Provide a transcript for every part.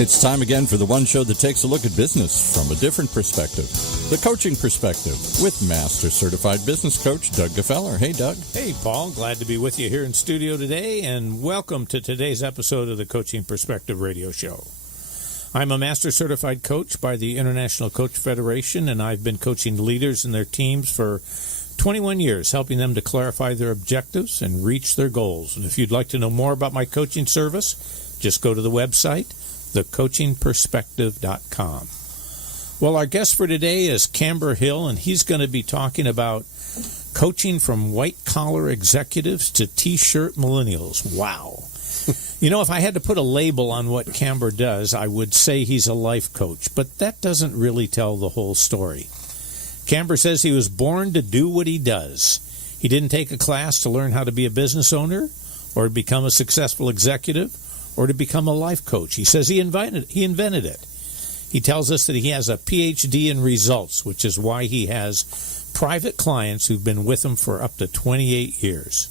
It's time again for the one show that takes a look at business from a different perspective. The Coaching Perspective with Master Certified Business Coach Doug Gefeller. Hey, Doug. Hey, Paul. Glad to be with you here in studio today, and welcome to today's episode of the Coaching Perspective radio show. I'm a Master Certified Coach by the International Coach Federation, and I've been coaching leaders and their teams for 21 years, helping them to clarify their objectives and reach their goals. And if you'd like to know more about my coaching service, just go to the website, thecoachingperspective.com. Well, our guest for today is Camber Hill, and he's going to be talking about coaching from white-collar executives to T-shirt millennials. Wow. You know, if I had to put a label on what Camber does, I would say he's a life coach, but that doesn't really tell the whole story. Camber says he was born to do what he does. He didn't take a class to learn how to be a business owner or to become a successful executive or to become a life coach. He says he invented it. He tells us that he has a PhD in results, which is why he has private clients who've been with him for up to 28 years.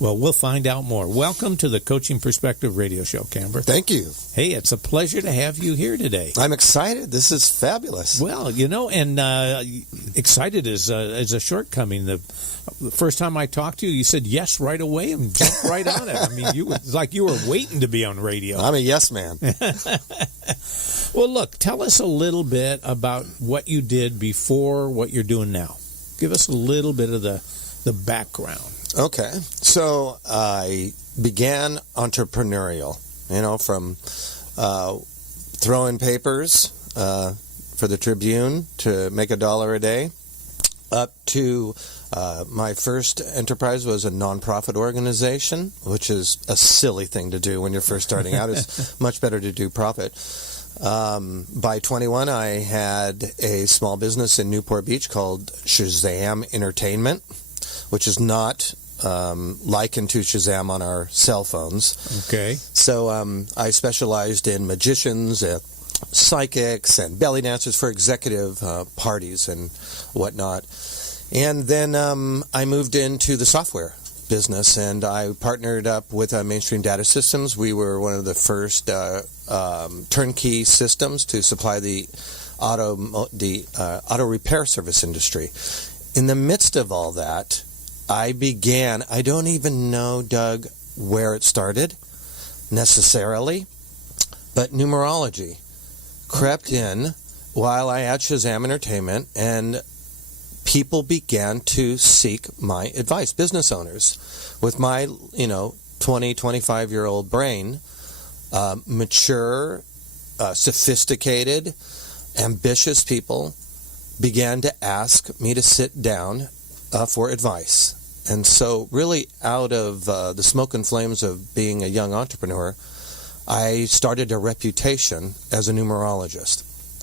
Well, we'll find out more. Welcome to the Coaching Perspective radio show, Camber. Thank you. Hey, it's a pleasure to have you here today. I'm excited. This is fabulous. Well, you know, and excited is a shortcoming. The first time I talked to you, you said yes right away and jumped right on it. I mean, it's like you were waiting to be on radio. I'm a yes man. Well, look, tell us a little bit about what you did before what you're doing now. Give us a little bit of the background. Okay. So I began entrepreneurial, from throwing papers for the Tribune to make $1 a day up to my first enterprise was a nonprofit organization, which is a silly thing to do when you're first starting out. It's much better to do profit. By 21, I had a small business in Newport Beach called Shazam Entertainment, which is not likened to Shazam on our cell phones. Okay. So I specialized in magicians, psychics, and belly dancers for executive parties and whatnot. And then I moved into the software business, and I partnered up with Mainstream Data Systems. We were one of the first turnkey systems to supply the auto repair service industry. In the midst of all that, I don't even know, Doug, where it started necessarily, but numerology crept in while I had Shazam Entertainment, and people began to seek my advice, business owners. With my, 20, 25-year-old brain, mature, sophisticated, ambitious people began to ask me to sit down for advice. And so really out of the smoke and flames of being a young entrepreneur, I started a reputation as a numerologist.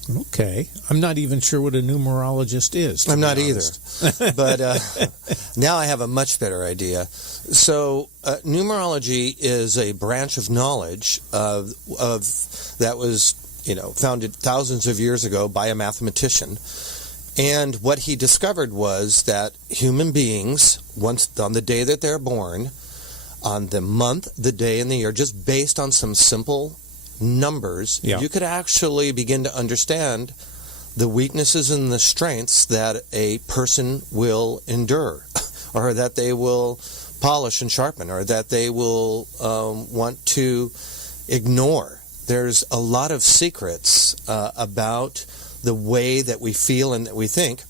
Okay. I'm not even sure what a numerologist is. I'm not either. But now I have a much better idea. So numerology is a branch of knowledge of that was, founded thousands of years ago by a mathematician. And what he discovered was that human beings, once on the day that they're born, on the month, the day, and the year, just based on some simple numbers, you could actually begin to understand the weaknesses and the strengths that a person will endure, or that they will polish and sharpen, or that they will want to ignore. There's a lot of secrets about the way that we feel and that we think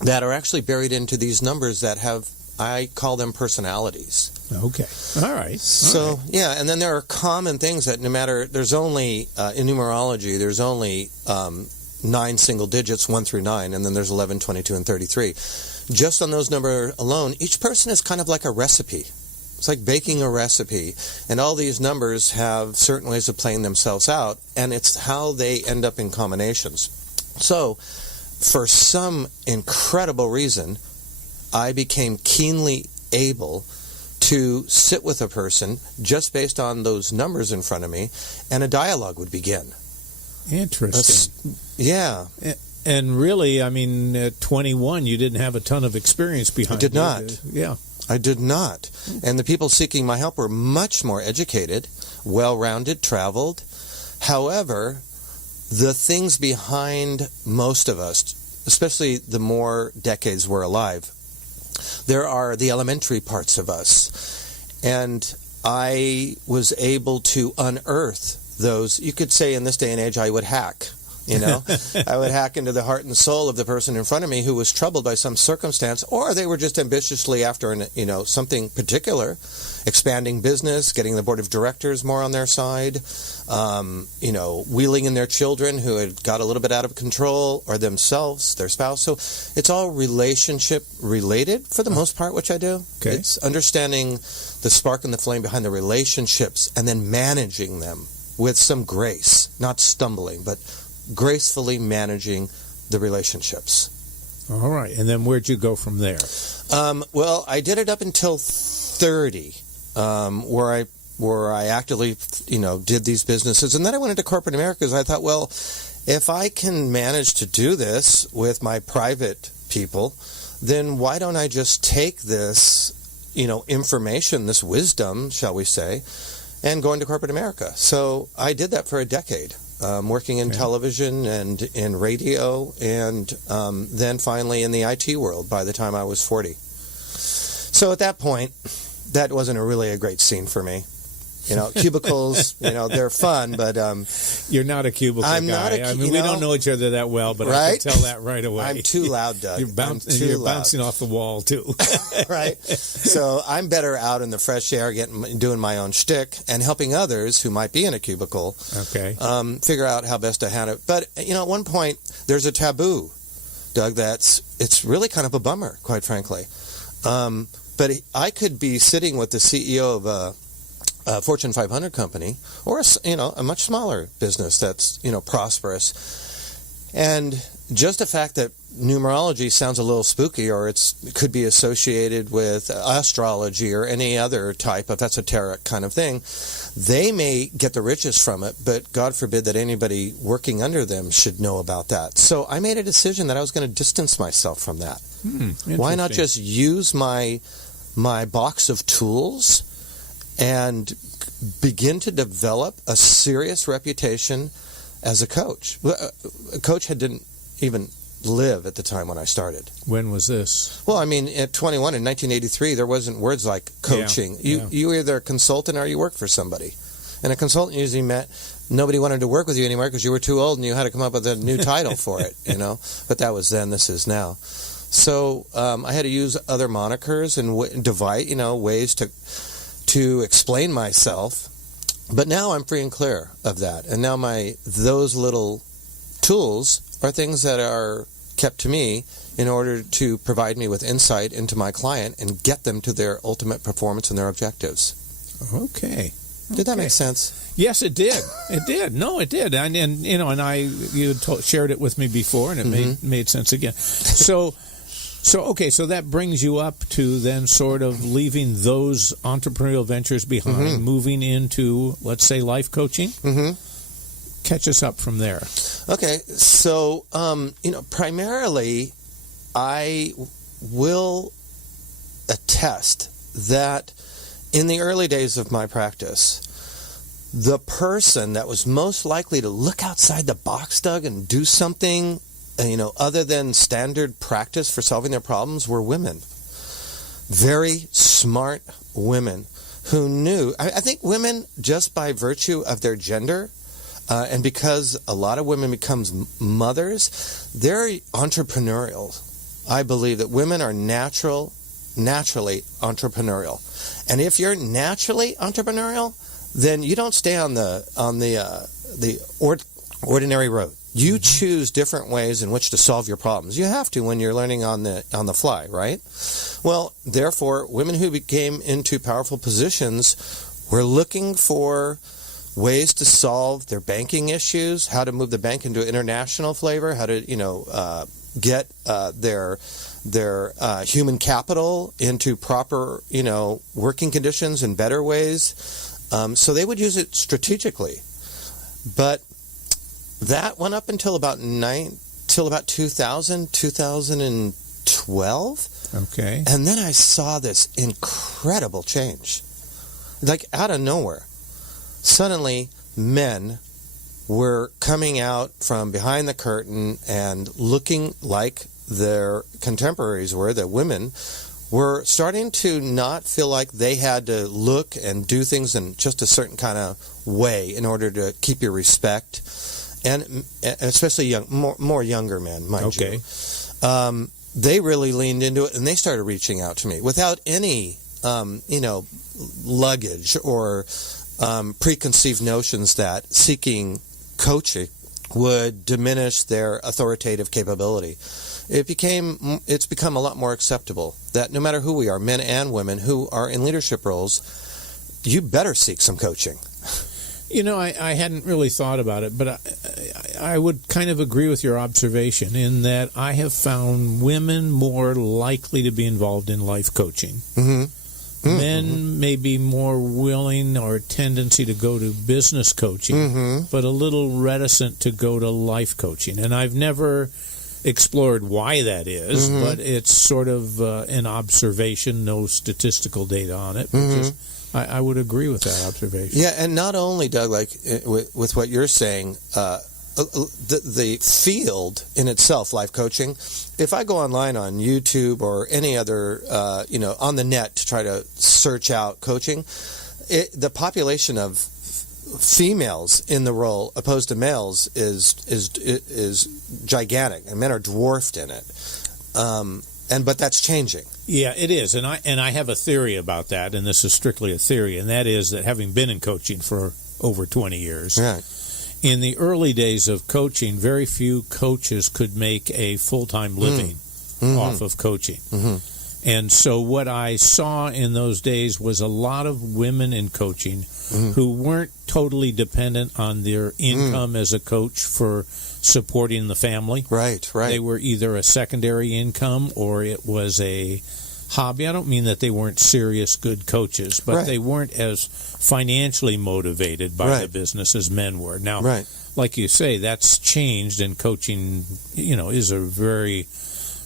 that are actually buried into these numbers that have, I call them personalities. Okay. All right. So, yeah, and then there are common things that no matter, there's only, in numerology, there's only 9 single digits, 1 through 9, and then there's 11, 22, and 33. Just on those numbers alone, each person is kind of like a recipe. It's like baking a recipe, and all these numbers have certain ways of playing themselves out, and it's how they end up in combinations. So, for some incredible reason, I became keenly able to sit with a person just based on those numbers in front of me, and a dialogue would begin. Interesting. Yeah. And really, I mean, at 21, you didn't have a ton of experience behind you. I did not. Yeah. I did not. And the people seeking my help were much more educated, well-rounded, traveled, However, the things behind most of us, especially the more decades we're alive, there are the elementary parts of us. And I was able to unearth those. You could say in this day and age I would hack. I would hack into the heart and soul of the person in front of me who was troubled by some circumstance, or they were just ambitiously after something particular, expanding business, getting the board of directors more on their side, wheeling in their children who had got a little bit out of control, or themselves, their spouse. So it's all relationship related for the most part, which I do. Okay. It's understanding the spark and the flame behind the relationships and then managing them with some grace, not stumbling, but gracefully managing the relationships. All right. And then where'd you go from there? Well, I did it up until 30, where I actively, did these businesses. And then I went into corporate America because I thought, well, if I can manage to do this with my private people, then why don't I just take this, information, this wisdom, shall we say, and go into corporate America? So I did that for a decade. Working in television and in radio, and then finally in the IT world by the time I was 40. So at that point, that wasn't really a great scene for me. Cubicles, they're fun, but... You're not a cubicle guy. Not we don't know each other that well, but right? I can tell that right away. I'm too loud, Doug. You're bouncing off the wall, too. Right? So I'm better out in the fresh air, doing my own shtick, and helping others who might be in a cubicle figure out how best to handle it. But, at one point, there's a taboo, Doug, it's really kind of a bummer, quite frankly. But I could be sitting with the CEO of a Fortune 500 company, or a much smaller business that's prosperous, and just the fact that numerology sounds a little spooky, or it could be associated with astrology or any other type of esoteric kind of thing, they may get the riches from it, but God forbid that anybody working under them should know about that. So I made a decision that I was going to distance myself from that. Why not just use my box of tools and begin to develop a serious reputation as a coach? A coach didn't even live at the time when I started. When was this? Well, at 21 in 1983, there wasn't words like coaching. You were either a consultant or you worked for somebody. And a consultant usually meant nobody wanted to work with you anymore because you were too old and you had to come up with a new title for it, But that was then, this is now. So I had to use other monikers and divide, ways to explain myself, but now I'm free and clear of that. And now those little tools are things that are kept to me in order to provide me with insight into my client and get them to their ultimate performance and their objectives. Okay. Did that make sense? Yes, it did. It did. No, it did. And you shared it with me before, and it made sense again. So that brings you up to then sort of leaving those entrepreneurial ventures behind, moving into, let's say, life coaching. Catch us up from there. Okay, so, primarily, I will attest that in the early days of my practice, the person that was most likely to look outside the box, Doug, and do something other than standard practice for solving their problems were women. Very smart women who knew. I think women, just by virtue of their gender, and because a lot of women becomes mothers, they're entrepreneurial. I believe that women are naturally entrepreneurial. And if you're naturally entrepreneurial, then you don't stay on the ordinary road. You choose different ways in which to solve your problems. You have to when you're learning on the fly, right? Well, therefore, women who became into powerful positions were looking for ways to solve their banking issues, how to move the bank into international flavor, how to get their human capital into proper working conditions in better ways. So they would use it strategically, but that went up until about 2012. Okay. And then I saw this incredible change. Like out of nowhere. Suddenly, men were coming out from behind the curtain and looking like their contemporaries were, the women, were starting to not feel like they had to look and do things in just a certain kind of way in order to keep your respect, and especially more younger men, mind you. They really leaned into it, and they started reaching out to me without any, luggage or preconceived notions that seeking coaching would diminish their authoritative capability. It's become a lot more acceptable that no matter who we are, men and women who are in leadership roles, you better seek some coaching. I hadn't really thought about it, but I would kind of agree with your observation in that I have found women more likely to be involved in life coaching. Mm-hmm. Men may be more willing or tendency to go to business coaching, but a little reticent to go to life coaching. And I've never explored why that is, but it's sort of an observation, no statistical data on it. But just, I would agree with that observation. Yeah, and not only, Doug, like with what you're saying, the field in itself, life coaching, if I go online on YouTube or any other, on the net to try to search out coaching, the population of females in the role opposed to males is gigantic, and men are dwarfed in it. But that's changing. Yeah, it is, and I have a theory about that, and this is strictly a theory, and that is that having been in coaching for over 20 years, right. In the early days of coaching, very few coaches could make a full-time living off of coaching. And so what I saw in those days was a lot of women in coaching who weren't totally dependent on their income as a coach for supporting the family. Right. They were either a secondary income or it was a hobby. I don't mean that they weren't serious, good coaches, but they weren't as financially motivated by the business as men were. Now, like you say, that's changed, and coaching, is a very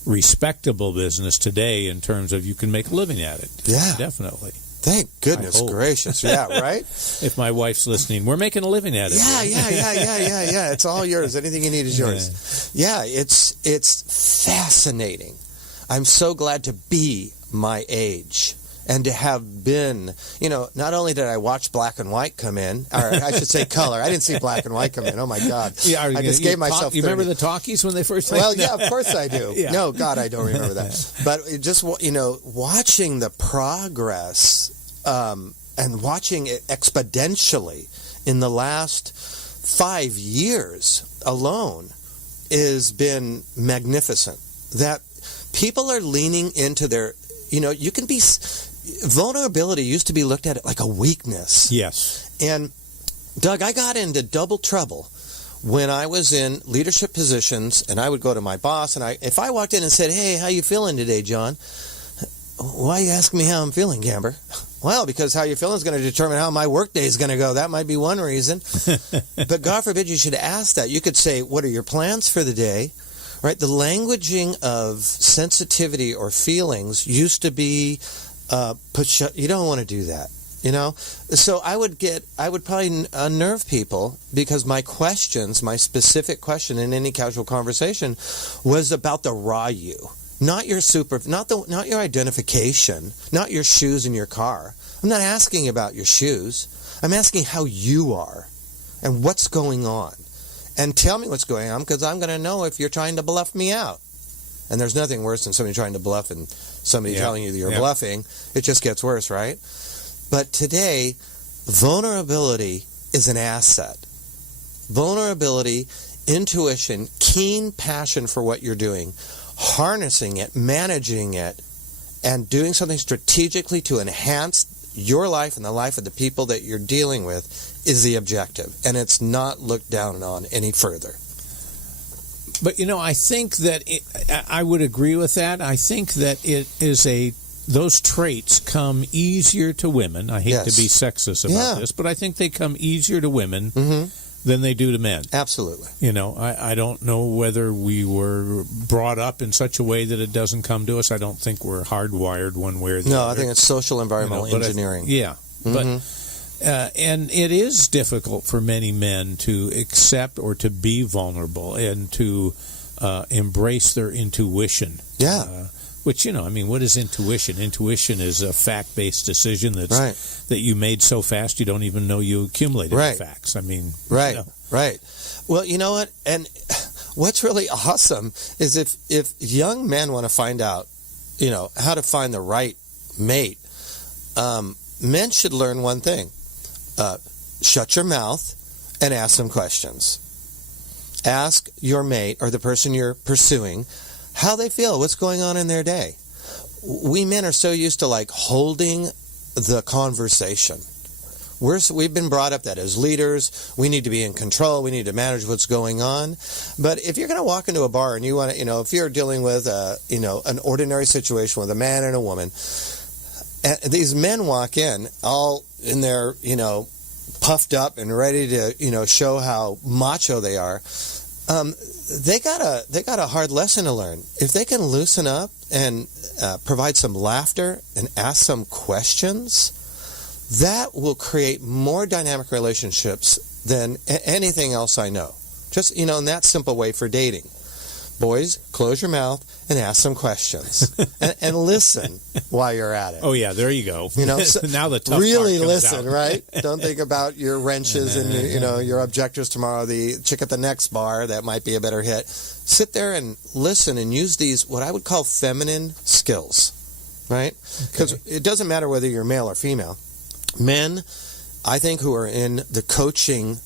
respectable business today in terms of you can make a living at it. Yeah. Definitely. Thank goodness gracious. Yeah, right? If my wife's listening, we're making a living at it. Yeah. It's all yours. Anything you need is yours. Yeah, it's fascinating. I'm so glad to be my age and to have been, not only did I watch black and white come in, or I should say color. I didn't see black and white come in. Oh, my God. Yeah, I just gave myself 30. You remember the talkies when they first Well, yeah, of course I do. No, God, I don't remember that. But just, watching the progress and watching it exponentially in the last 5 years alone has been magnificent. That people are leaning into their, you can be, vulnerability used to be looked at like a weakness. Yes. And Doug, I got into double trouble when I was in leadership positions, and I would go to my boss, and if I walked in and said, "Hey, how you feeling today, John?" "Why are you asking me how I'm feeling, Camber?" "Well, because how you feeling is going to determine how my work day is going to go. That might be one reason." But God forbid you should ask that. You could say, "What are your plans for the day?" Right? The languaging of sensitivity or feelings used to be you don't want to do that, So I would probably unnerve people because my specific question in any casual conversation was about the raw you, not your not your identification, not your shoes in your car. I'm not asking about your shoes. I'm asking how you are and what's going on. And tell me what's going on, because I'm going to know if you're trying to bluff me out. And there's nothing worse than somebody trying to bluff and somebody telling you that you're bluffing. It just gets worse, right? But today, vulnerability is an asset. Vulnerability, intuition, keen passion for what you're doing, harnessing it, managing it, and doing something strategically to enhance your life and the life of the people that you're dealing with is the objective, and it's not looked down on any further. But, I think that I would agree with that. I think that it is those traits come easier to women. I hate to be sexist about this, but I think they come easier to women than they do to men. Absolutely. I don't know whether we were brought up in such a way that it doesn't come to us. I don't think we're hardwired one way or the other. No, I think it's social environmental engineering. But And it is difficult for many men to accept or to be vulnerable and to embrace their intuition. Yeah. Which, what is intuition? Intuition is a fact-based decision that you made so fast you don't even know you accumulated the facts. Right. Well, you know what? And what's really awesome is if young men want to find out, how to find the right mate, men should learn one thing. Shut your mouth and ask some questions. Ask your mate or the person you're pursuing how they feel, what's going on in their day. We men are so used to holding the conversation. We've been brought up that as leaders, we need to be in control, we need to manage what's going on. But if you're going to walk into a bar and you want to, if you're dealing with, an ordinary situation with a man and a woman, and these men walk in all in their, puffed up and ready to, show how macho they are, they got a hard lesson to learn. If they can loosen up and provide some laughter and ask some questions, that will create more dynamic relationships than anything else I know. Just, in that simple way for dating. Boys, close your mouth and ask some questions and listen while you're at it. Oh yeah, there you go. So now the tough really part comes listen, out. Right? Don't think about your wrenches and your objectives tomorrow. The chick at the next bar that might be a better hit. Sit there and listen and use these what I would call feminine skills, right? Because it doesn't matter whether you're male or female. Men, I think, who are in the coaching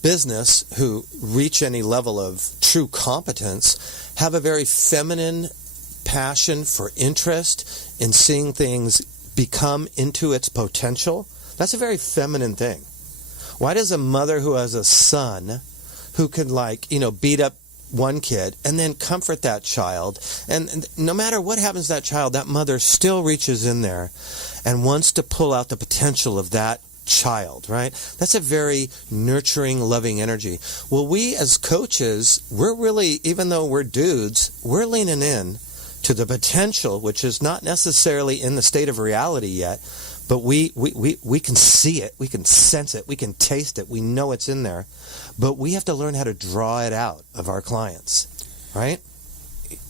business, who reach any level of true competence, have a very feminine passion for interest in seeing things become into its potential. That's a very feminine thing. Why does a mother who has a son who can beat up one kid and then comfort that child, and no matter what happens to that child, that mother still reaches in there and wants to pull out the potential of that child, right? That's a very nurturing, loving energy. Well, we as coaches, we're really, even though we're dudes, we're leaning in to the potential, which is not necessarily in the state of reality yet, but we can see it, we can sense it, we can taste it, we know it's in there, but we have to learn how to draw it out of our clients, right?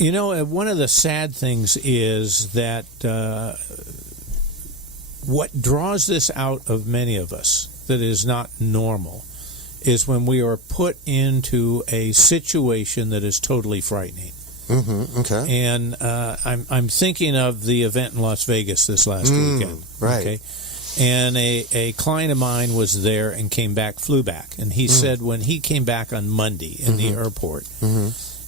One of the sad things is that what draws this out of many of us that is not normal is when we are put into a situation that is totally frightening. Mm-hmm. Okay. And I'm thinking of the event in Las Vegas this last weekend. Right. Okay. And a client of mine was there and flew back. And he said when he came back on Monday in the airport,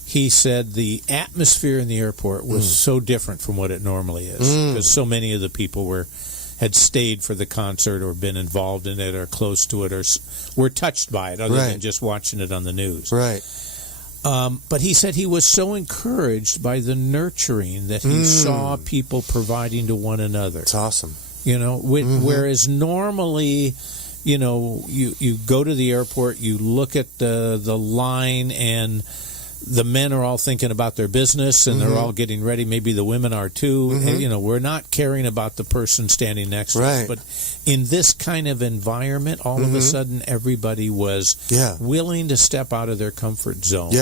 he said the atmosphere in the airport was so different from what it normally is. Because so many of the people had stayed for the concert or been involved in it or close to it or were touched by it other than just watching it on the news. Right. But he said he was so encouraged by the nurturing that he saw people providing to one another. It's awesome. Whereas normally, you go to the airport, you look at the line, and the men are all thinking about their business, and they're all getting ready. Maybe the women are too. And, we're not caring about the person standing next to us. But in this kind of environment, all of a sudden, everybody was willing to step out of their comfort zone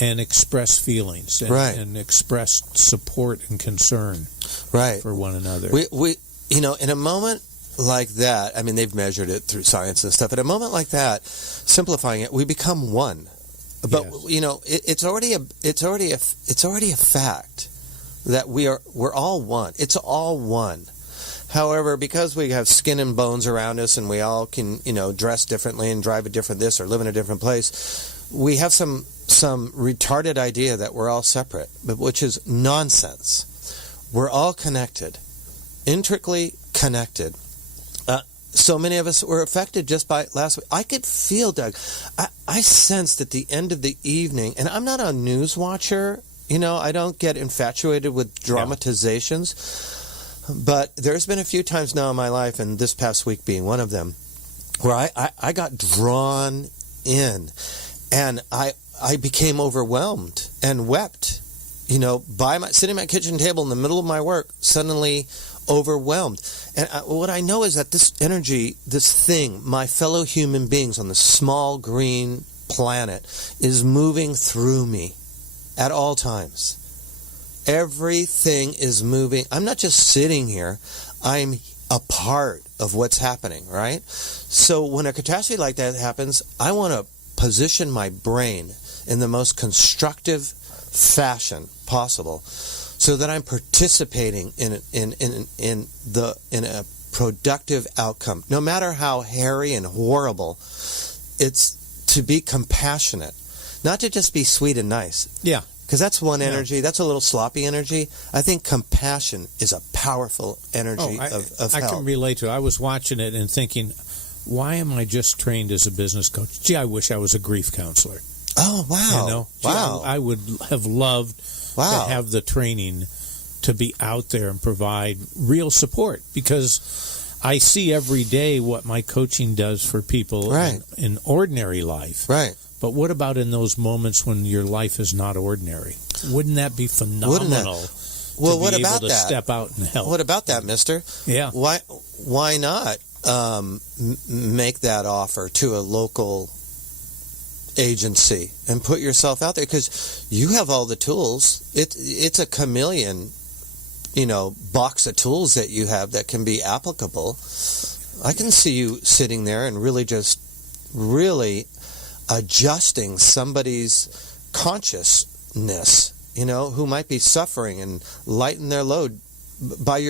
and express feelings and express support and concern for one another. We in a moment like that, I mean, they've measured it through science and stuff. At a moment like that, simplifying it, we become one. But it's already a fact that we're all one. It's all one. However, because we have skin and bones around us, and we all can dress differently and drive a different this or live in a different place, we have some retarded idea that we're all separate, but which is nonsense. We're all connected, intricately connected. So many of us were affected just by last week. I could feel, Doug, I sensed at the end of the evening, and I'm not a news watcher, I don't get infatuated with dramatizations, but there's been a few times now in my life, and this past week being one of them, where I got drawn in, and I became overwhelmed and wept, sitting at my kitchen table in the middle of my work, suddenly overwhelmed. And what I know is that this energy, this thing, my fellow human beings on the small green planet is moving through me at all times. Everything is moving. I'm not just sitting here. I'm a part of what's happening, right? So when a catastrophe like that happens, I want to position my brain in the most constructive fashion possible so that I'm participating in a productive outcome. No matter how hairy and horrible, it's to be compassionate, not to just be sweet and nice. Yeah. Because that's one energy. Yeah. That's a little sloppy energy. I think compassion is a powerful energy of I help. can relate to it. I was watching it and thinking, why am I just trained as a business coach? Gee, I wish I was a grief counselor. Oh, wow. You know? Gee, wow. I would have loved to have the training to be out there and provide real support, because I see every day what my coaching does for people in ordinary life. Right. But what about in those moments when your life is not ordinary? Wouldn't that be phenomenal? Well, to what be about able to that? Step out and help. What about that, mister? Yeah. Why not make that offer to a local agency and put yourself out there? Because you have all the tools. It's a chameleon, box of tools that you have that can be applicable. I can see you sitting there and really adjusting somebody's consciousness, who might be suffering, and lighten their load by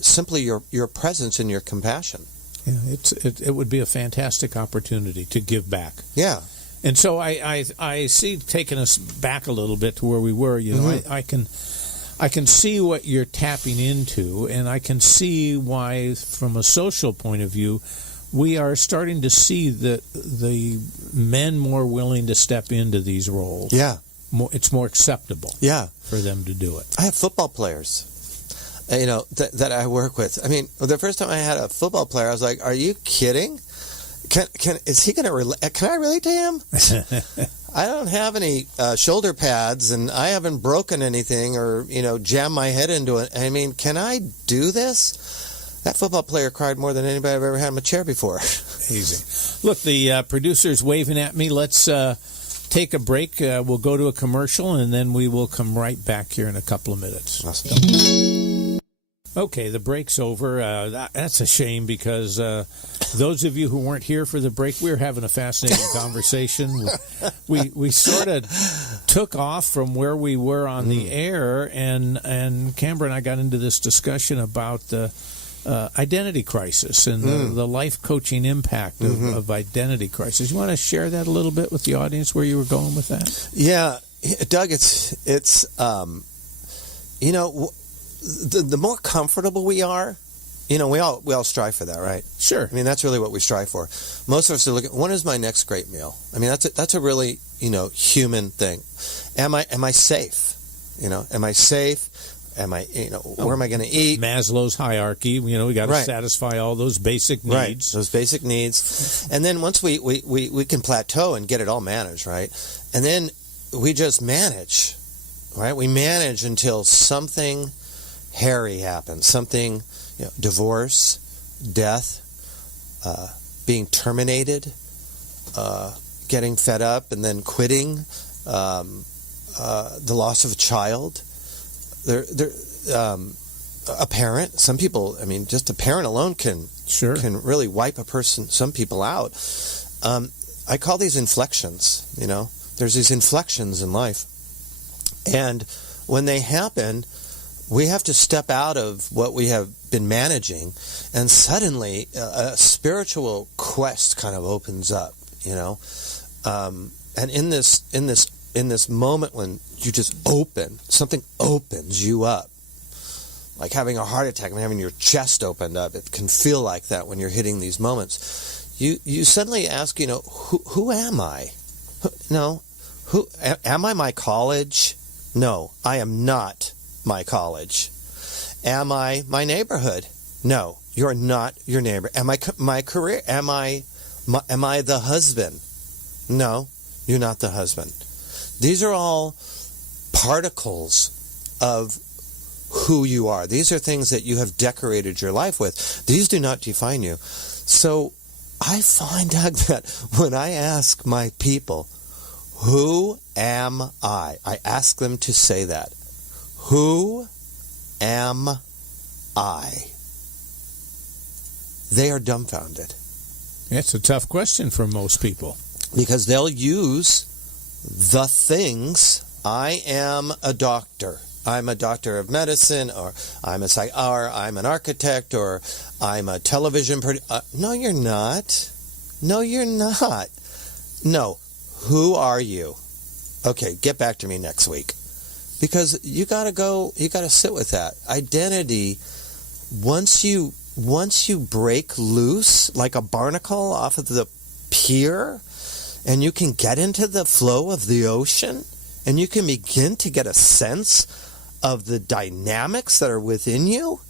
simply your presence and your compassion. Yeah, it would be a fantastic opportunity to give back. Yeah. And so I see, taking us back a little bit to where we were, I can see what you're tapping into, and I can see why, from a social point of view, we are starting to see the men more willing to step into these roles. Yeah. It's more acceptable. Yeah. For them to do it. I have football players, that I work with. I mean, the first time I had a football player, I was like, "Are you kidding? Is he going to relate? Can I relate to him? I don't have any shoulder pads, and I haven't broken anything or jammed my head into it. I mean, can I do this?" That football player cried more than anybody I've ever had in my chair before. Easy. Look, the producer's waving at me. Let's take a break. We'll go to a commercial, and then we will come right back here in a couple of minutes. Awesome. Okay, the break's over. That's a shame, because those of you who weren't here for the break, we were having a fascinating conversation. We sort of took off from where we were on the air, and Camber and I got into this discussion about the identity crisis and the life coaching impact of identity crisis. You want to share that a little bit with the audience, where you were going with that? Yeah, Doug, it's the more comfortable we are, we all strive for that, right? Sure. I mean, that's really what we strive for. Most of us are looking, when is my next great meal? I mean, that's a really, human thing. Am I safe? Am I safe? Am I, where am I going to eat? Maslow's hierarchy, we got to satisfy all those basic needs. Right, those basic needs. And then once we can plateau and get it all managed, right? And then we just manage, right? We manage until something hairy happens, something, divorce, death, being terminated, getting fed up and then quitting, the loss of a child. A parent. Some people, just a parent alone can really wipe some people out. I call these inflections. There's these inflections in life, and when they happen, we have to step out of what we have been managing, and suddenly a spiritual quest kind of opens up. And in this moment when you just something opens you up, like having a heart attack and having your chest opened up. It can feel like that when you're hitting these moments. You suddenly ask, who am I? Am I my college? No, I am not my college. Am I my neighborhood? No, you're not your neighbor. Am I my career? Am I the husband? No, you're not the husband. These are all particles of who you are. These are things that you have decorated your life with. These do not define you. So I find out that when I ask my people, who am I ask them to say that. Who am I? They are dumbfounded. It's a tough question for most people. Because they'll use the things. I am a doctor. I'm a doctor of medicine, or I'm an architect, or I'm a television producer. No, you're not. No, you're not. No. Who are you? Okay, get back to me next week. Because you got to sit with that. Identity, once you break loose like a barnacle off of the pier, and you can get into the flow of the ocean, and you can begin to get a sense of the dynamics that are within you,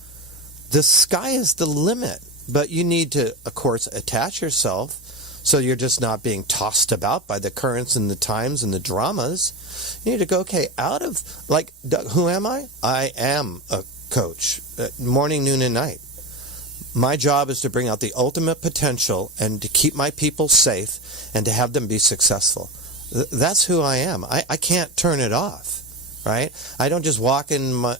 the sky is the limit. But you need to, of course, attach yourself so you're just not being tossed about by the currents and the times and the dramas. You need to go, okay, out of, like, who am I? I am a coach, morning, noon, and night. My job is to bring out the ultimate potential and to keep my people safe and to have them be successful. That's who I am. I can't turn it off, right? I don't just walk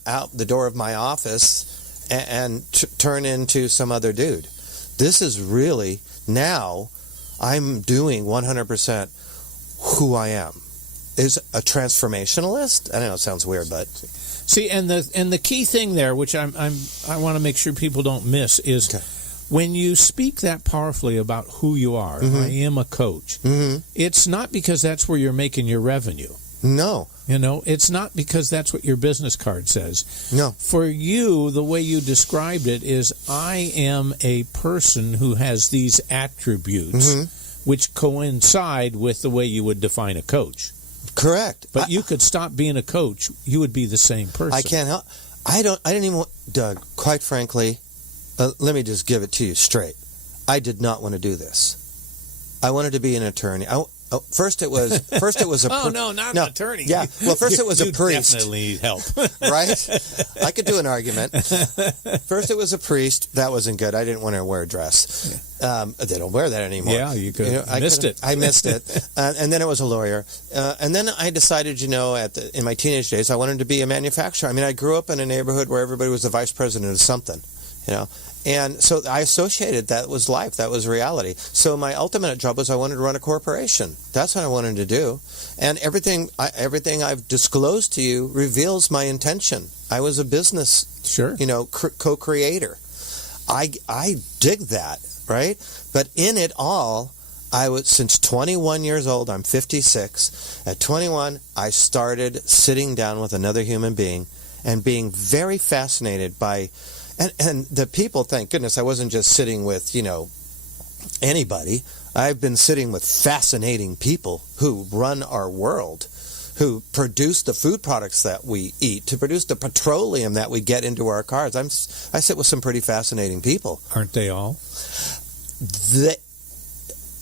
out the door of my office and turn into some other dude. This is really, now, I'm doing 100% who I am. Is a transformationalist? I know it sounds weird, but... See, and the key thing there, which I want to make sure people don't miss, is when you speak that powerfully about who you are, I am a coach, it's not because that's where you're making your revenue. No. You know, it's not because that's what your business card says. No. For you, the way you described it is, I am a person who has these attributes which coincide with the way you would define a coach. Correct. But you could stop being a coach, you would be the same person. I can't help. I didn't even want, Doug, quite frankly, let me just give it to you straight. I did not want to do this. I wanted to be an attorney. First it was a oh no, not an attorney. Yeah. Well, first it was a priest. Definitely need help. Right? I could do an argument. First it was a priest. That wasn't good. I didn't want to wear a dress. They don't wear that anymore. Yeah, you could. I missed it. I missed it. And then it was a lawyer. And then I decided, in my teenage days, I wanted to be a manufacturer. I mean, I grew up in a neighborhood where everybody was the vice president of something, And so I associated that was life. That was reality. So my ultimate job was I wanted to run a corporation. That's what I wanted to do. And everything I've disclosed to you reveals my intention. I was a business, co-creator. I dig that, right? But in it all, since 21 years old, I'm 56. At 21, I started sitting down with another human being and being very fascinated by... And the people, thank goodness, I wasn't just sitting with, anybody. I've been sitting with fascinating people who run our world, who produce the food products that we eat, to produce the petroleum that we get into our cars. I sit with some pretty fascinating people. Aren't they all?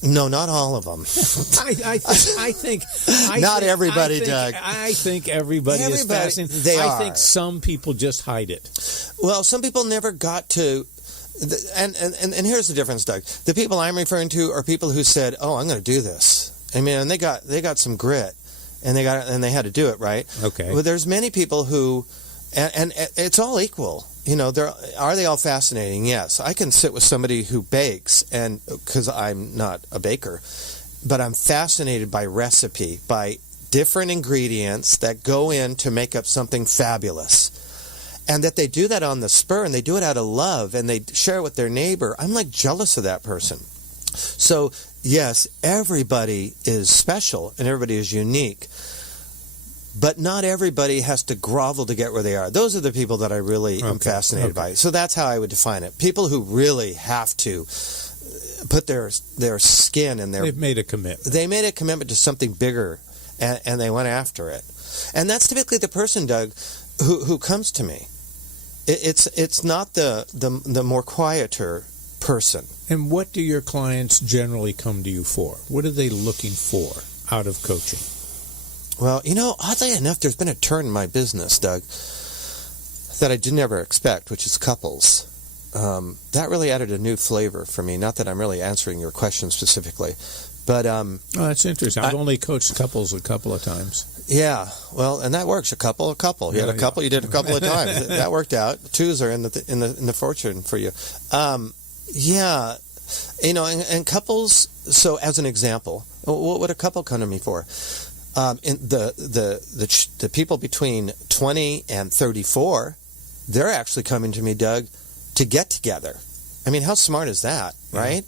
No, not all of them. I think not everybody, Doug. I think everybody is fascinating. I think some people just hide it. Well, some people never got to, and here's the difference, Doug. The people I'm referring to are people who said, "Oh, I'm going to do this." I mean, and they got some grit, and they had to do it, right? Okay. Well, there's many people who, and it's all equal. Are they all fascinating? Yes. I can sit with somebody who bakes, and because I'm not a baker, but I'm fascinated by recipe, by different ingredients that go in to make up something fabulous. And that they do that on the spur, and they do it out of love, and they share it with their neighbor. I'm like jealous of that person. So, yes, everybody is special, and everybody is unique. But not everybody has to grovel to get where they are. Those are the people that I really am fascinated by. So that's how I would define it. People who really have to put their skin in their... They've made a commitment. They made a commitment to something bigger, and they went after it. And that's typically the person, Doug, who comes to me. It's not the more quieter person. And what do your clients generally come to you for? What are they looking for out of coaching? Well, oddly enough, there's been a turn in my business, Doug. that I did never expect, which is couples. That really added a new flavor for me. Not that I'm really answering your question specifically, but that's interesting. I've only coached couples a couple of times. Yeah, well, and that works. A couple. You had a couple. You did a couple of times. That worked out. Twos are in the fortune for you. Yeah, and couples. So, as an example, what would a couple come to me for? In the people between 20 and 34, they're actually coming to me, Doug, to get together. I mean, how smart is that, right?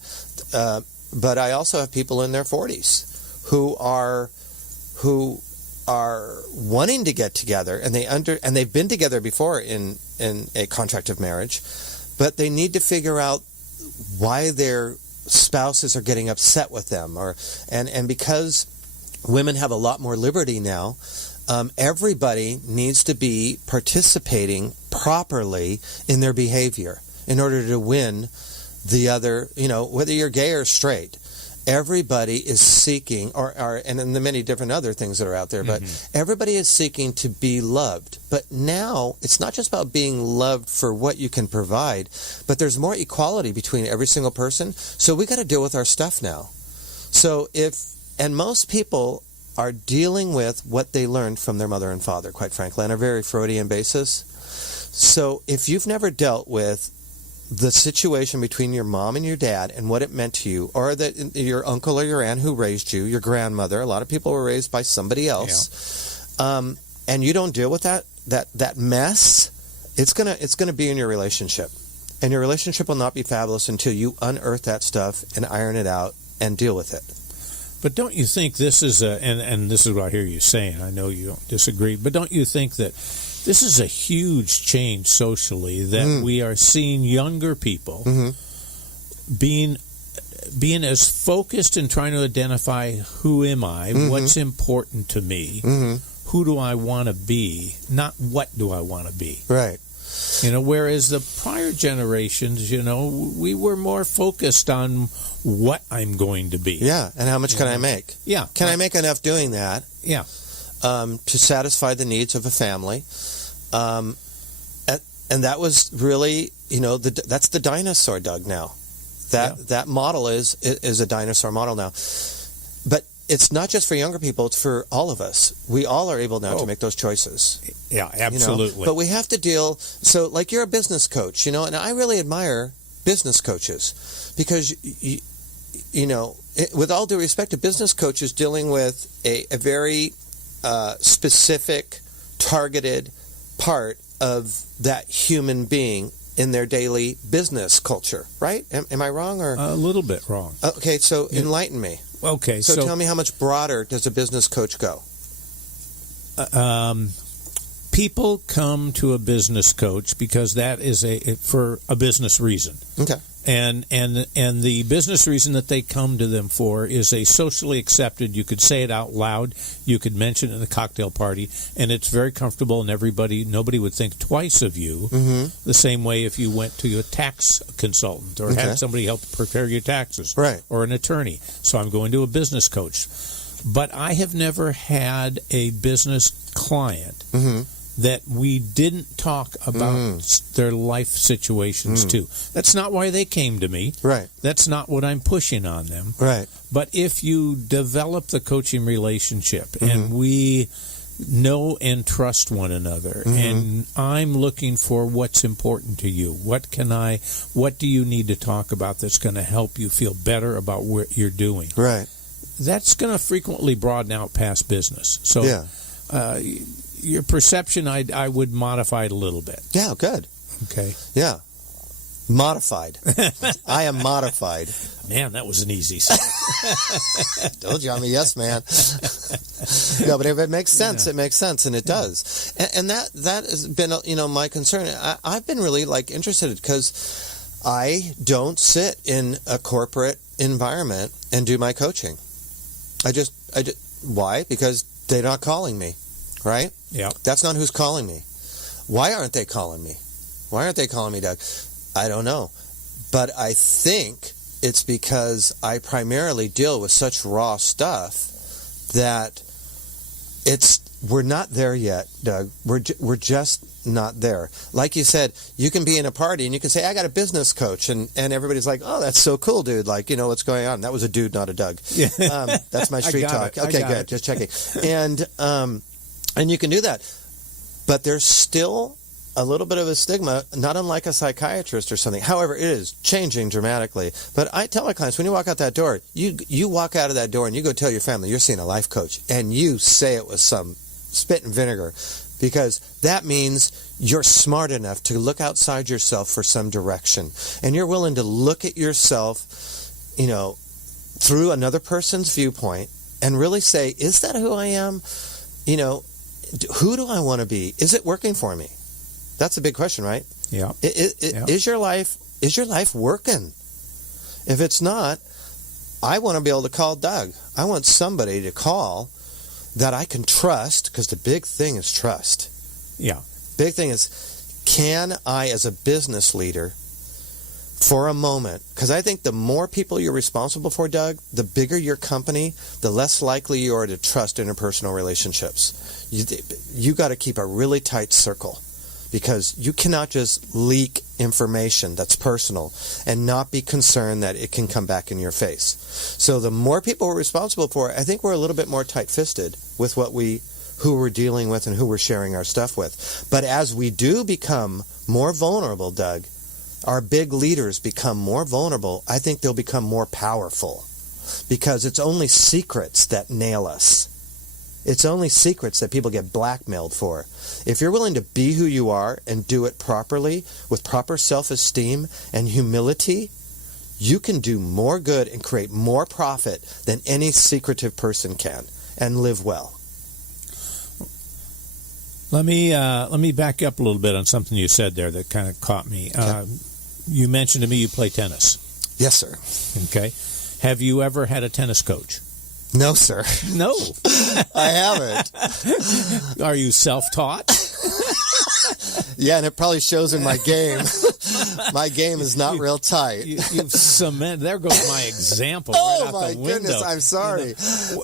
But I also have people in their 40s who are wanting to get together, and they've been together before in a contract of marriage, but they need to figure out why their spouses are getting upset with them, and because women have a lot more liberty now, everybody needs to be participating properly in their behavior in order to win the other, whether you're gay or straight. Everybody is seeking, and in the many different other things that are out there, but everybody is seeking to be loved. But now, it's not just about being loved for what you can provide, but there's more equality between every single person. So we got to deal with our stuff now. And most people are dealing with what they learned from their mother and father, quite frankly, on a very Freudian basis. So if you've never dealt with the situation between your mom and your dad and what it meant to you, or that your uncle or your aunt who raised you, your grandmother, a lot of people were raised by somebody else, and you don't deal with that mess, it's gonna be in your relationship, and your relationship will not be fabulous until you unearth that stuff and iron it out and deal with it. But don't you think this is and this is what I hear you saying, I know you don't disagree, but don't you think that this is a huge change socially, that we are seeing younger people being as focused in trying to identify who am I, what's important to me, who do I want to be, not what do I want to be. Right. Whereas the prior generations, we were more focused on what I'm going to be. Yeah, and how much can I make? Yeah. Can I make enough doing that? Yeah. To satisfy the needs of a family. And that was really, that's the dinosaur, Doug, now. That model is a dinosaur model now. But it's not just for younger people, it's for all of us. We all are able now to make those choices. Yeah, absolutely. But we have to deal, so like you're a business coach, and I really admire business coaches because, with all due respect to business coaches dealing with a very specific, targeted part of that human being in their daily business culture, right? Am I wrong? Or a little bit wrong. Okay, so enlighten me. Okay, so tell me, how much broader does a business coach go? People come to a business coach because that is for a business reason. Okay. And the business reason that they come to them for is a socially accepted, you could say it out loud, you could mention it in a cocktail party, and it's very comfortable, and nobody would think twice of you, the same way if you went to a tax consultant or had somebody help prepare your taxes, right, or an attorney. So I'm going to a business coach. But I have never had a business client that we didn't talk about their life situations too. That's not why they came to me. Right. That's not what I'm pushing on them. Right. But if you develop the coaching relationship and we know and trust one another, and I'm looking for what's important to you, what do you need to talk about that's going to help you feel better about what you're doing? Right. That's going to frequently broaden out past business. So your perception, I would modify it a little bit. Yeah, good. Okay. Yeah. Modified. I am modified. Man, that was an easy sentence. Told you I'm a yes man. No, but if it makes sense, it makes sense, and it does. And that has been, my concern. I've been really interested because I don't sit in a corporate environment and do my coaching. I just why? Because they're not calling me, right? Yeah. That's not who's calling me. Why aren't they calling me? Why aren't they calling me, Doug? I don't know. But I think it's because I primarily deal with such raw stuff that we're not there yet, Doug. We're just not there. Like you said, you can be in a party and you can say, I got a business coach. And everybody's like, oh, that's so cool, dude. Like, what's going on? That was a dude, not a Doug. Yeah. That's my street talk. Okay, good. Just checking. And you can do that. But there's still a little bit of a stigma, not unlike a psychiatrist or something. However, it is changing dramatically. But I tell my clients, when you walk out that door, you walk out of that door and you go tell your family you're seeing a life coach, and you say it with some spit and vinegar, because that means you're smart enough to look outside yourself for some direction, and you're willing to look at yourself, through another person's viewpoint and really say, is that who I am? Who do I want to be? Is it working for me? That's a big question, right? Yeah. Yeah. Is your life working? If it's not, I want to be able to call Doug. I want somebody to call that I can trust, because the big thing is trust. Yeah. Big thing is, can I, as a business leader, for a moment, because I think the more people you're responsible for, Doug, the bigger your company, the less likely you are to trust interpersonal relationships. You got to keep a really tight circle, because you cannot just leak information that's personal and not be concerned that it can come back in your face. So the more people we're responsible for, I think we're a little bit more tight-fisted with who we're dealing with and who we're sharing our stuff with. But as we do become more vulnerable, Doug, our big leaders become more vulnerable, I think they'll become more powerful, because it's only secrets that nail us. It's only secrets that people get blackmailed for. If you're willing to be who you are and do it properly, with proper self-esteem and humility, you can do more good and create more profit than any secretive person can, and live well. Let me back up a little bit on something you said there that kind of caught me. Okay. You mentioned to me you play tennis. Yes, sir. Okay. Have you ever had a tennis coach? No, sir. No. I haven't. Are you self-taught? Yeah, and it probably shows in my game. My game is not real tight. You've cemented. There goes my example. Oh, right out my the window. goodness. I'm sorry.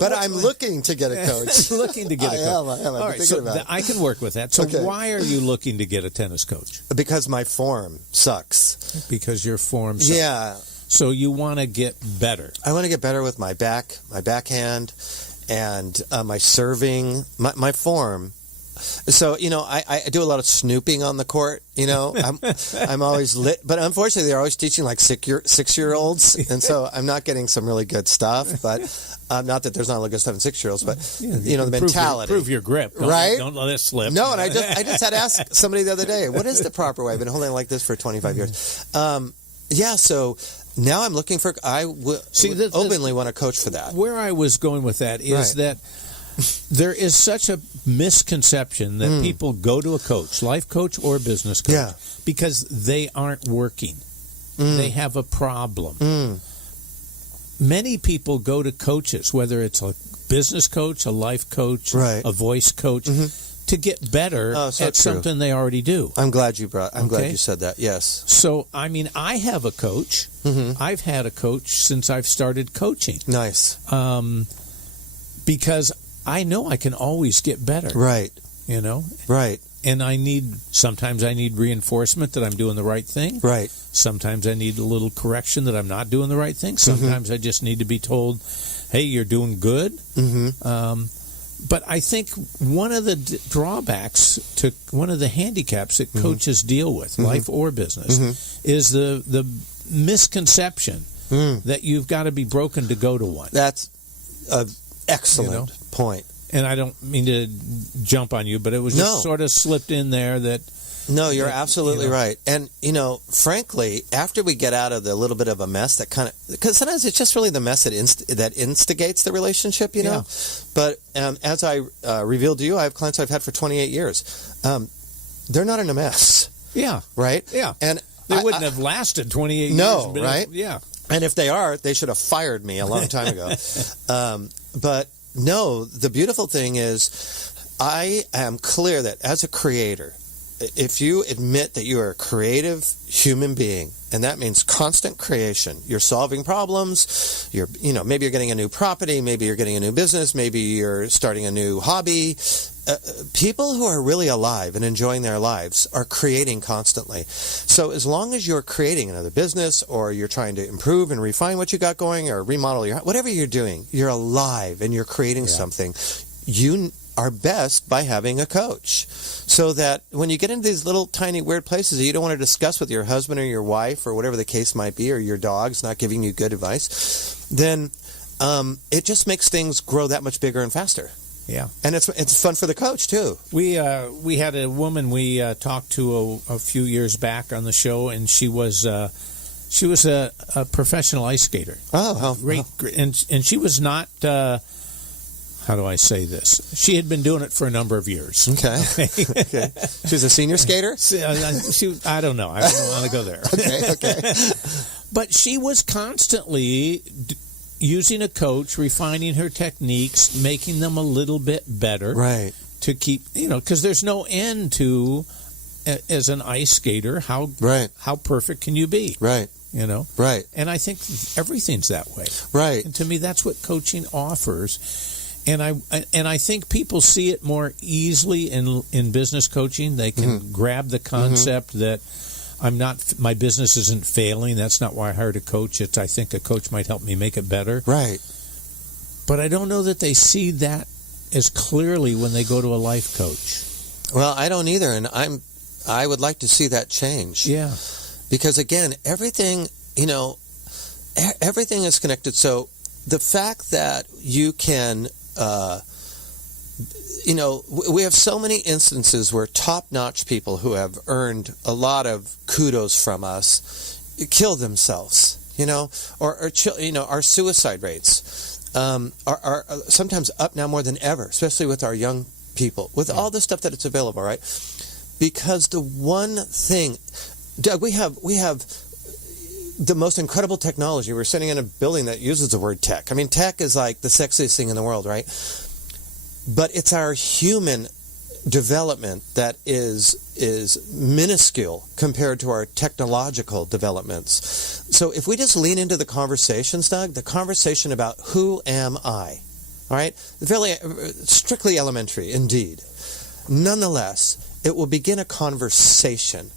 But I'm looking to get a coach. Looking to get a coach. I am. All right, so I can work with that. So Okay. why are you looking to get a tennis coach? Because my form sucks. Because your form sucks. Yeah. So you want to get better. I want to get better with my backhand, and my serving, my form. So, I do a lot of snooping on the court, I'm always lit, but unfortunately they're always teaching like 6-year-olds, and so I'm not getting some really good stuff, but not that there's not a lot of good stuff in 6-year-olds, but the mentality. Prove your grip. Right? Don't let it slip. No, and I just had to ask somebody the other day, what is the proper way? I've been holding it like this for 25 years. So now I'm looking for, openly want to coach for that. Where I was going with that is that there is such a misconception that people go to a coach, life coach or business coach, because they aren't working. They have a problem. Many people go to coaches, whether it's a business coach, a life coach, a voice coach, to get better at something they already do. I'm glad you said that. Yes. So, I have a coach. I've had a coach since I've started coaching. Nice. Because I know I can always get better. Right. Right. And sometimes I need reinforcement that I'm doing the right thing. Right. Sometimes I need a little correction that I'm not doing the right thing. Sometimes I just need to be told, hey, you're doing good. But I think one of the drawbacks to one of the handicaps that coaches deal with, life or business, is the misconception that you've got to be broken to go to one. That's an excellent point. And I don't mean to jump on you, but it was just sort of slipped in there that... No, you're absolutely right. And, frankly, after we get out of the little bit of a mess that kind of... Because sometimes it's just really the mess that instigates the relationship, Yeah. But as I revealed to you, I have clients I've had for 28 years. They're not in a mess. Yeah. Right? Yeah. And they wouldn't have lasted 28 years. No, right? Yeah. And if they are, they should have fired me a long time ago. But... No, the beautiful thing is I am clear that as a creator, if you admit that you are a creative human being, and that means constant creation, you're solving problems, maybe you're getting a new property, maybe you're getting a new business, maybe you're starting a new hobby, people who are really alive and enjoying their lives are creating constantly. So as long as you're creating another business, or you're trying to improve and refine what you got going, or remodel whatever you're doing, you're alive and you're creating something. You are best by having a coach, so that when you get into these little tiny weird places that you don't want to discuss with your husband or your wife or whatever the case might be, or your dog's not giving you good advice, then it just makes things grow that much bigger and faster. Yeah, and it's fun for the coach too. We had a woman we talked to a few years back on the show, and she was a professional ice skater. Oh, great. And she was not. How do I say this? She had been doing it for a number of years. Okay. Okay. She was a senior skater? I don't know. I don't want to go there. Okay. But she was constantly using a coach, refining her techniques, making them a little bit better. Right. To keep, because there's no end to, as an ice skater, how perfect can you be? Right. Right. And I think everything's that way. Right. And to me, that's what coaching offers. And I think people see it more easily in business coaching. They can grab the concept that my business isn't failing. That's not why I hired a coach. I think a coach might help me make it better. Right. But I don't know that they see that as clearly when they go to a life coach. Well, I don't either, and I would like to see that change. Yeah. Because again, everything is connected. So the fact that you can we have so many instances where top-notch people who have earned a lot of kudos from us kill themselves, or our suicide rates are sometimes up now more than ever, especially with our young people, with all the stuff that it's available, right? Because the one thing, Doug, we have the most incredible technology. We're sitting in a building that uses the word tech. I mean, tech is like the sexiest thing in the world, right? But it's our human development that is minuscule compared to our technological developments. So if we just lean into the conversations, Doug, the conversation about who am I, all right? Very strictly elementary, indeed. Nonetheless, it will begin a conversation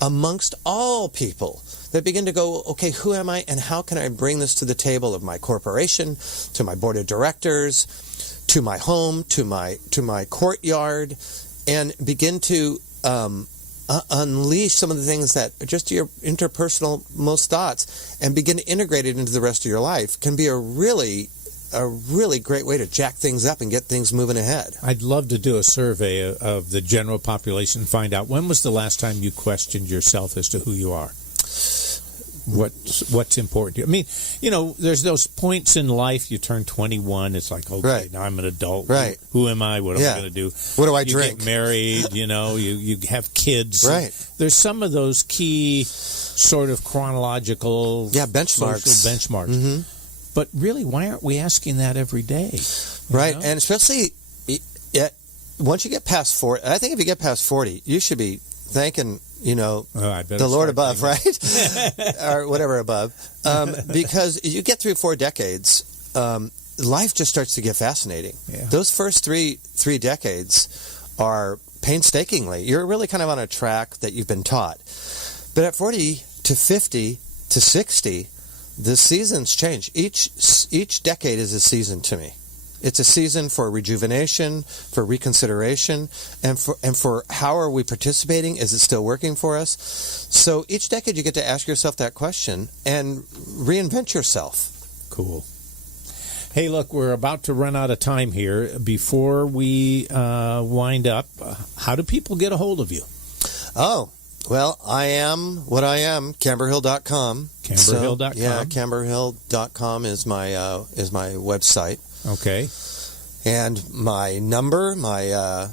amongst all people that begin to go, okay, who am I and how can I bring this to the table of my corporation, to my board of directors, to my home, to my courtyard, and begin to unleash some of the things that are just your interpersonal most thoughts and begin to integrate it into the rest of your life can be a really great way to jack things up and get things moving ahead. I'd love to do a survey of the general population and find out, when was the last time you questioned yourself as to who you are? What's important to you? I mean, there's those points in life. You turn 21. It's like, okay, now I'm an adult. Right. Who am I? What am I going to do? What do I drink? You get married. You have kids. Right. There's some of those key sort of chronological benchmarks. Social benchmarks. Mm-hmm. But really, why aren't we asking that every day? Right. And especially once you get past 40, I think if you get past 40, you should be thanking the Lord above, right? Or whatever above. Because you get through 4 decades, life just starts to get fascinating. Yeah. Those first three decades are painstakingly, you're really kind of on a track that you've been taught. But at 40 to 50 to 60, the seasons change. Each decade is a season to me. It's a season for rejuvenation, for reconsideration, and for how are we participating? Is it still working for us? So each decade you get to ask yourself that question and reinvent yourself. Cool. Hey, look, we're about to run out of time here. Before we wind up, how do people get a hold of you? Oh, well, I am what I am, camberhill.com. Camberhill.com? So, yeah, camberhill.com is my website. Okay. And my number, my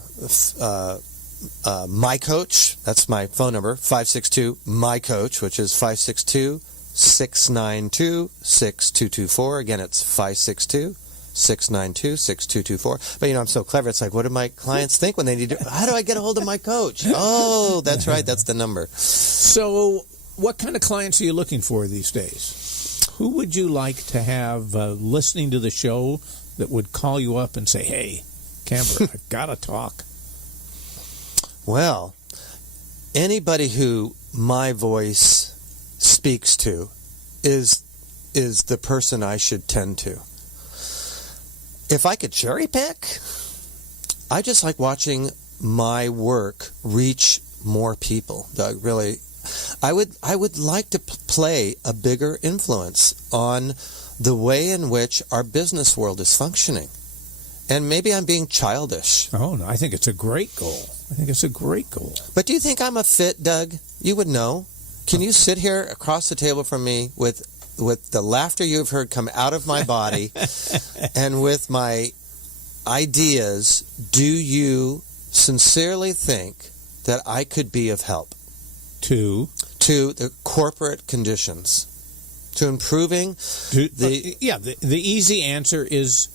coach, that's my phone number, 562-MY-COACH, which is 562-692-6224. Again, it's 562-692-6224. But, I'm so clever. It's like, what do my clients think when they need to... How do I get a hold of my coach? Oh, that's right. That's the number. So what kind of clients are you looking for these days? Who would you like to have listening to the show that would call you up and say, hey, Camber. I've got to talk. Well, anybody who my voice speaks to is the person I should tend to. If I could cherry pick, I just like watching my work reach more people, Doug. Really, I would like to play a bigger influence on the way in which our business world is functioning. And maybe I'm being childish. Oh, no, I think it's a great goal. But do you think I'm a fit, Doug? You would know. Can you sit here across the table from me with the laughter you've heard come out of my body and with my ideas? Do you sincerely think that I could be of help? To the corporate conditions. To improving the easy answer is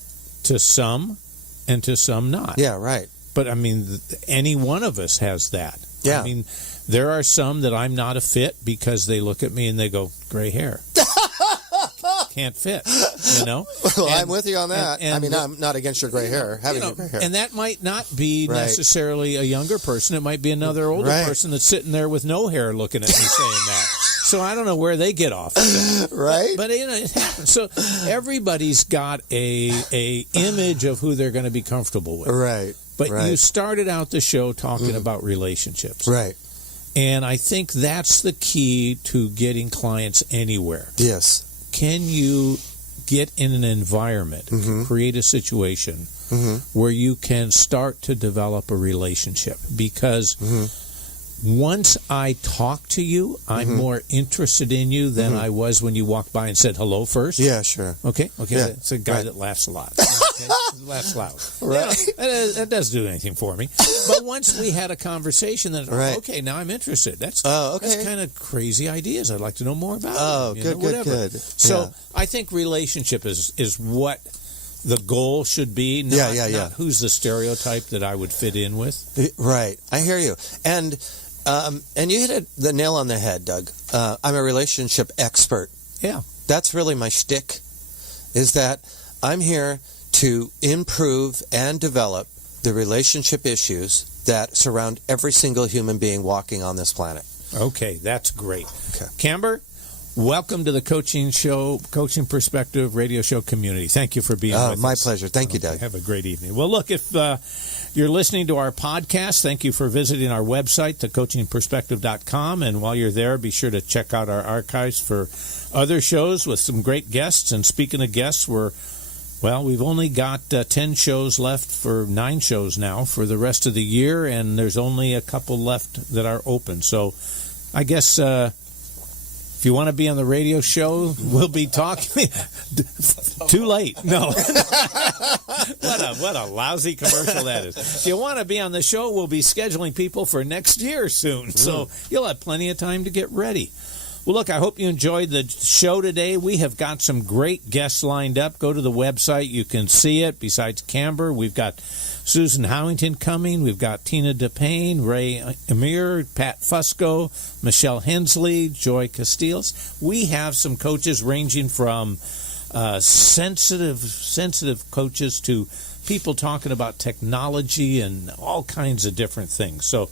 to some and to some not. Yeah, right. But I mean, any one of us has that. Yeah. I mean, there are some that I'm not a fit because they look at me and they go, gray hair. Can't fit, you know? Well, I'm with you on that. And I mean, I'm not against your gray hair, having your gray hair. And that might not be Right. necessarily a younger person. It might be another older Right. person that's sitting there with no hair looking at me saying that. So I don't know where they get off of that. Right? But you know, it happens. So everybody's got a image of who they're going to be comfortable with. Right. But right. you started out the show talking about relationships. Right. And I think that's the key to getting clients anywhere. Yes. Can you get in an environment, create a situation where you can start to develop a relationship? Because once I talk to you, I'm more interested in you than I was when you walked by and said hello first. Yeah, sure. Okay. Yeah. It's a guy that laughs a lot. Okay? Laughs loud. Right. You know, that doesn't do anything for me. But once we had a conversation, then Right. okay, now I'm interested. That's okay. That's kind of crazy ideas. I'd like to know more about. Oh, them, good, whatever. good. So Yeah. I think relationship is what the goal should be. Not, not who's the stereotype that I would fit in with. Right. I hear you. And you hit the nail on the head, Doug. I'm a relationship expert. Yeah. That's really my shtick, is that I'm here to improve and develop the relationship issues that surround every single human being walking on this planet. Okay, that's great. Okay. Camber, welcome to the Coaching Perspective radio show community. Thank you for being with us. My pleasure. Thank you, Doug. Have a great evening. Well, look, if you're listening to our podcast, thank you for visiting our website, thecoachingperspective.com. And while you're there, be sure to check out our archives for other shows with some great guests. And speaking of guests, we've only got 10 shows left for 9 shows now for the rest of the year, and there's only a couple left that are open. So I guess if you want to be on the radio show, we'll be talking. Too late. No. What a lousy commercial that is. If you want to be on the show, we'll be scheduling people for next year soon. So you'll have plenty of time to get ready. Well, look, I hope you enjoyed the show today. We have got some great guests lined up. Go to the website. You can see it. Besides Camber, we've got Susan Howington coming. We've got Tina DePayne, Ray Amir, Pat Fusco, Michelle Hensley, Joy Castiles. We have some coaches ranging from sensitive coaches to people talking about technology and all kinds of different things. So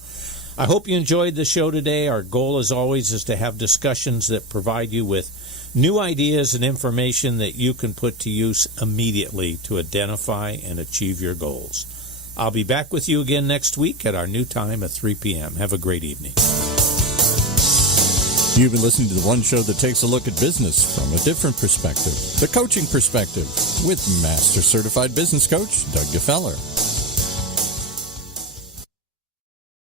I hope you enjoyed the show today. Our goal, as always, is to have discussions that provide you with new ideas and information that you can put to use immediately to identify and achieve your goals. I'll be back with you again next week at our new time at 3 p.m. Have a great evening. You've been listening to the one show that takes a look at business from a different perspective, the Coaching Perspective, with Master Certified Business Coach Doug Gefeller.